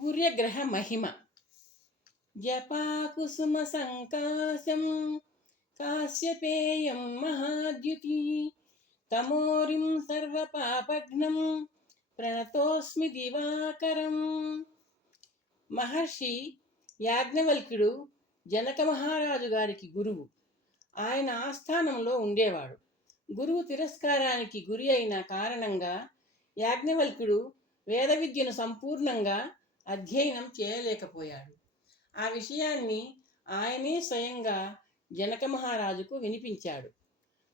సూర్యగ్రహ మహిమ జపాకుసుమ సంకాశం కాశ్యపేయం మహాద్యుతి తమోరిం సర్వపాపఘ్నం ప్రణతోస్మి దివాకరం. మహర్షి యాజ్ఞవల్క్యుడు జనక మహారాజు గారికి గురువు. ఆయన ఆస్థానంలో ఉండేవాడు. గురువు తిరస్కారానికి గురి అయిన కారణంగా యాజ్ఞవల్క్యుడు వేద విద్యను సంపూర్ణంగా అధ్యయనం చేయలేకపోయాడు. ఆ విషయాన్ని ఆయనే స్వయంగా జనక మహారాజుకు వినిపించాడు.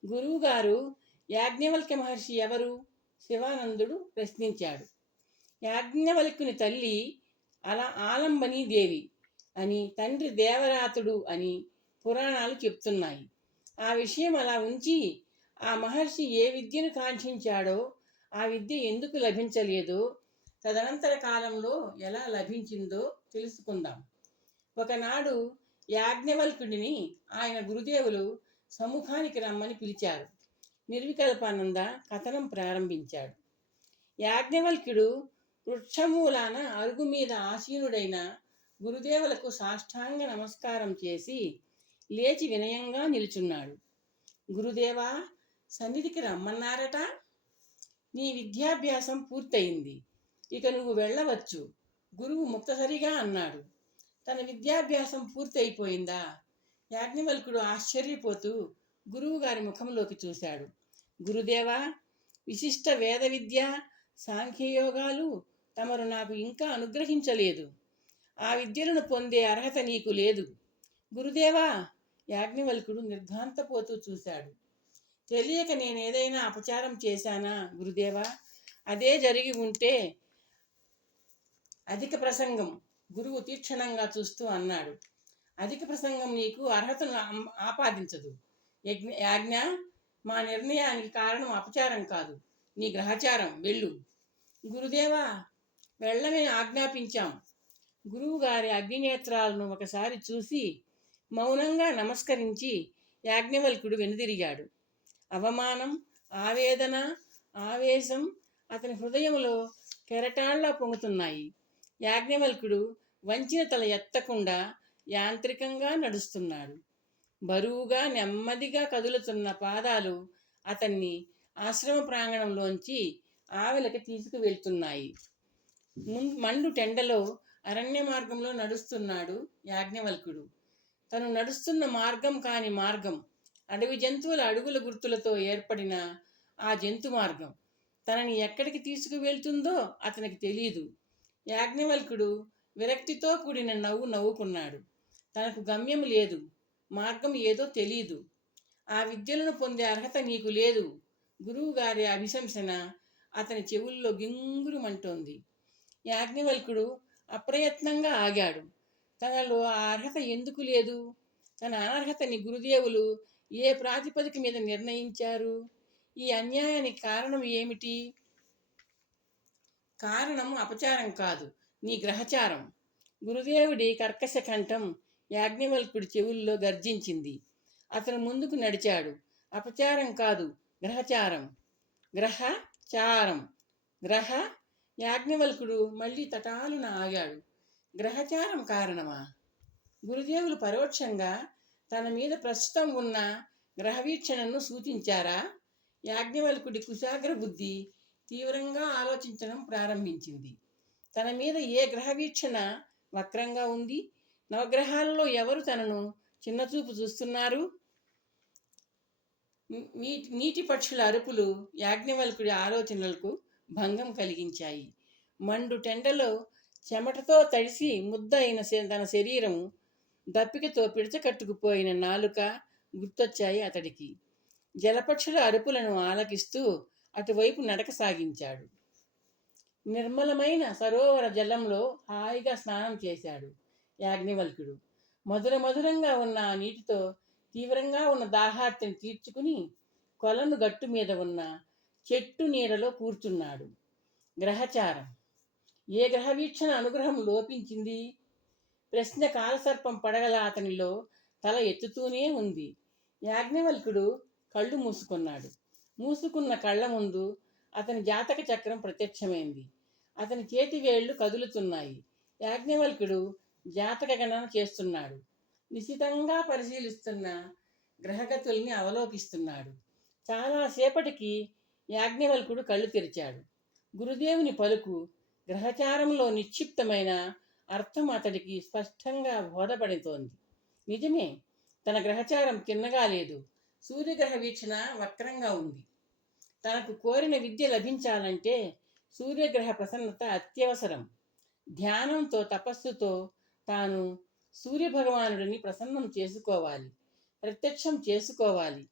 గురువుగారు యాజ్ఞవల్క్య మహర్షి ఎవరు? శివానందుడు ప్రశ్నించాడు. యాజ్ఞవల్కుని తల్లి అలా ఆలంబనీ దేవి అని తండ్రి దేవరాతుడు అని పురాణాలు చెప్తున్నాయి. ఆ విషయం అలా ఉంచి ఆ మహర్షి ఏ విద్యను కాంక్షించాడో ఆ విద్య ఎందుకు లభించలేదో తదనంతర కాలంలో ఎలా లభించిందో తెలుసుకుందాం. ఒకనాడు యాజ్ఞవల్కుడిని ఆయన గురుదేవులు సముఖానికి రమ్మని పిలిచారు. నిర్వికల్పానంద కథనం ప్రారంభించాడు. యాజ్ఞవల్క్యుడు వృక్షమూలాన అరుగు మీద ఆసీనుడైన గురుదేవులకు సాష్టాంగ నమస్కారం చేసి లేచి వినయంగా నిలుచున్నాడు. గురుదేవా సన్నిధికి రమ్మన్నారట? నీ విద్యాభ్యాసం పూర్తయింది. ఇక నువ్వు వెళ్ళవచ్చు. గురువు ముక్తసరిగా అన్నాడు. తన విద్యాభ్యాసం పూర్తయిపోయిందా? యాజ్ఞవల్కుడు ఆశ్చర్యపోతూ గురువుగారి ముఖంలోకి చూశాడు. గురుదేవా విశిష్ట వేద విద్య సాంఖ్యయోగాలు తమరు నాకు ఇంకా అనుగ్రహించలేదు. ఆ విద్యలను పొందే అర్హత నీకు లేదు. గురుదేవా యాజ్ఞవల్కుడు నిర్ఘాంతపోతూ చూశాడు. తెలియక నేనేదైనా అపచారం చేశానా గురుదేవా? అదే జరిగి ఉంటే అధిక ప్రసంగం. గురువు తీక్షణంగా చూస్తూ అన్నాడు. అధిక ప్రసంగం నీకు అర్హతను ఆపాదించదు. యజ్ఞ యాజ్ఞ మా నిర్ణయానికి కారణం అపచారం కాదు. నీ గ్రహచారం వెళ్ళు. గురుదేవా వెళ్ళమని ఆజ్ఞాపించాం. గురువు గారి అగ్నినేత్రాలను ఒకసారి చూసి మౌనంగా నమస్కరించి యాజ్ఞవల్కుడు వెనుదిరిగాడు. అవమానం ఆవేదన ఆవేశం అతని హృదయంలో కెరటాళ్ళా పొంగుతున్నాయి. యాజ్ఞవల్కుడు వంచిన తల ఎత్తకుండా యాంత్రికంగా నడుస్తున్నాడు. బరువుగా నెమ్మదిగా కదులుతున్న పాదాలు అతన్ని ఆశ్రమ ప్రాంగణంలోంచి ఆవెలకి తీసుకువెళ్తున్నాయి. ముం- మండు టెండలో అరణ్య మార్గంలో నడుస్తున్నాడు యాజ్ఞవల్కుడు తను నడుస్తున్న మార్గం కాని మార్గం అడవి జంతువుల అడుగుల గుర్తులతో ఏర్పడిన ఆ జంతు మార్గం తనని ఎక్కడికి తీసుకువెళ్తుందో అతనికి తెలియదు యాజ్ఞవల్కుడు విరక్తితో కూడిన నవ్వు నవ్వుకున్నాడు. తనకు గమ్యం లేదు మార్గం ఏదో తెలియదు ఆ విద్యలను పొందే అర్హత నీకు లేదు. గురువు గారి అభిశంసన అతని చెవుల్లో గింగురుమంటోంది. యాజ్ఞవల్కుడు అప్రయత్నంగా ఆగాడు. తనలో ఆ అర్హత ఎందుకు లేదు? తన అనర్హతని గురుదేవులు ఏ ప్రాతిపదిక మీద నిర్ణయించారు? ఈ అన్యాయానికి కారణం ఏమిటి? కారణం అపచారం కాదు నీ గ్రహచారం. గురుదేవుడి కర్కశ కంఠం యాజ్ఞవల్కుడి చెవుల్లో గర్జించింది. అతను ముందుకు నడిచాడు. అపచారం కాదు గ్రహచారం. గ్రహచారం. గ్రహ యాజ్ఞవల్కుడు మళ్ళీ తటాలున ఆగాడు. గ్రహచారం కారణమా? గురుదేవులు పరోక్షంగా తన మీద ప్రస్తుతం ఉన్న గ్రహవీక్షణను సూచించారా? యాజ్ఞవల్కుడి కుశాగ్ర బుద్ధి తీవ్రంగా ఆలోచించడం ప్రారంభించింది. తన మీద ఏ గ్రహవీక్షణ వక్రంగా ఉంది? నవగ్రహాలలో ఎవరు తనను చిన్నచూపు చూస్తున్నారు? నీటి నీటి పక్షుల అరుపులు యాజ్ఞవల్కుడి ఆలోచనలకు భంగం కలిగించాయి. మండు టెండలో చెమటతో తడిసి ముద్ద అయిన తన శరీరం దప్పికతో పిడచకట్టుకుపోయిన నాలుక గుర్తొచ్చాయి అతడికి. జలపక్షుల అరుపులను ఆలకిస్తూ అటువైపు నడక సాగించాడు. నిర్మలమైన సరోవర జలంలో హాయిగా స్నానం చేశాడు యాజ్ఞవల్కుడు మధుర మధురంగా ఉన్న ఆ నీటితో తీవ్రంగా ఉన్న దాహార్తిని తీర్చుకుని కొలను గట్టు మీద ఉన్న చెట్టు నీడలో కూర్చున్నాడు. గ్రహచారం. ఏ గ్రహ వీక్షణ అనుగ్రహం లోపించింది? ప్రశ్న కాలసర్పం పడగల అతనిలో తల ఎత్తుతూనే ఉంది. యాజ్ఞవల్కుడు కళ్ళు మూసుకున్నాడు. మూసుకున్న కళ్ళ ముందు అతని జాతక చక్రం ప్రత్యక్షమైంది. అతని చేతి వేళ్ళు కదులుతున్నాయి. యాజ్ఞవల్కుడు జాతక గణన చేస్తున్నాడు. నిశితంగా పరిశీలిస్తున్న గ్రహగతుల్ని అవలోకిస్తున్నాడు. చాలాసేపటికి యాజ్ఞవల్కుడు కళ్ళు తెరిచాడు. గురుదేవుని పలుకు గ్రహచారంలో నిక్షిప్తమైన అర్థం అతడికి స్పష్టంగా బోధపడుతోంది. నిజమే తన గ్రహచారం తిన్నగా లేదు. సూర్యగ్రహ వీక్షణ వక్రంగా ఉంది. తనకు కోరిన విద్య లభించాలంటే సూర్యగ్రహ ప్రసన్నత అత్యవసరం. ధ్యానంతో తపస్సుతో తాను సూర్యభగవానుడిని ప్రసన్నం చేసుకోవాలి. ప్రత్యక్షం చేసుకోవాలి.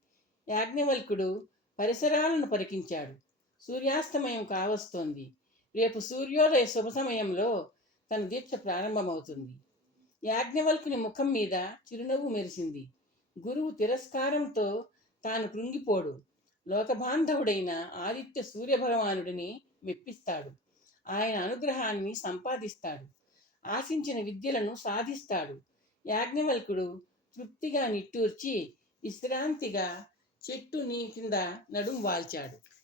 యాజ్ఞవల్కుడు పరిసరాలను పరికించాడు. సూర్యాస్తమయం కావస్తోంది. రేపు సూర్యోదయ శుభ సమయంలో తన దీక్ష ప్రారంభమవుతుంది. యాజ్ఞవల్కుని ముఖం మీద చిరునవ్వు మెరిసింది. గురువు తిరస్కారంతో తాను కృంగిపోడు. లోకబాంధవుడైన ఆదిత్య సూర్యభగవానుడిని మెప్పిస్తాడు. ఆయన అనుగ్రహాన్ని సంపాదిస్తాడు. ఆశించిన విద్యలను సాధిస్తాడు. యాజ్ఞవల్కుడు తృప్తిగా నిట్టూర్చి విశ్రాంతిగా చెట్టు నీ కింద నడుం వాల్చాడు.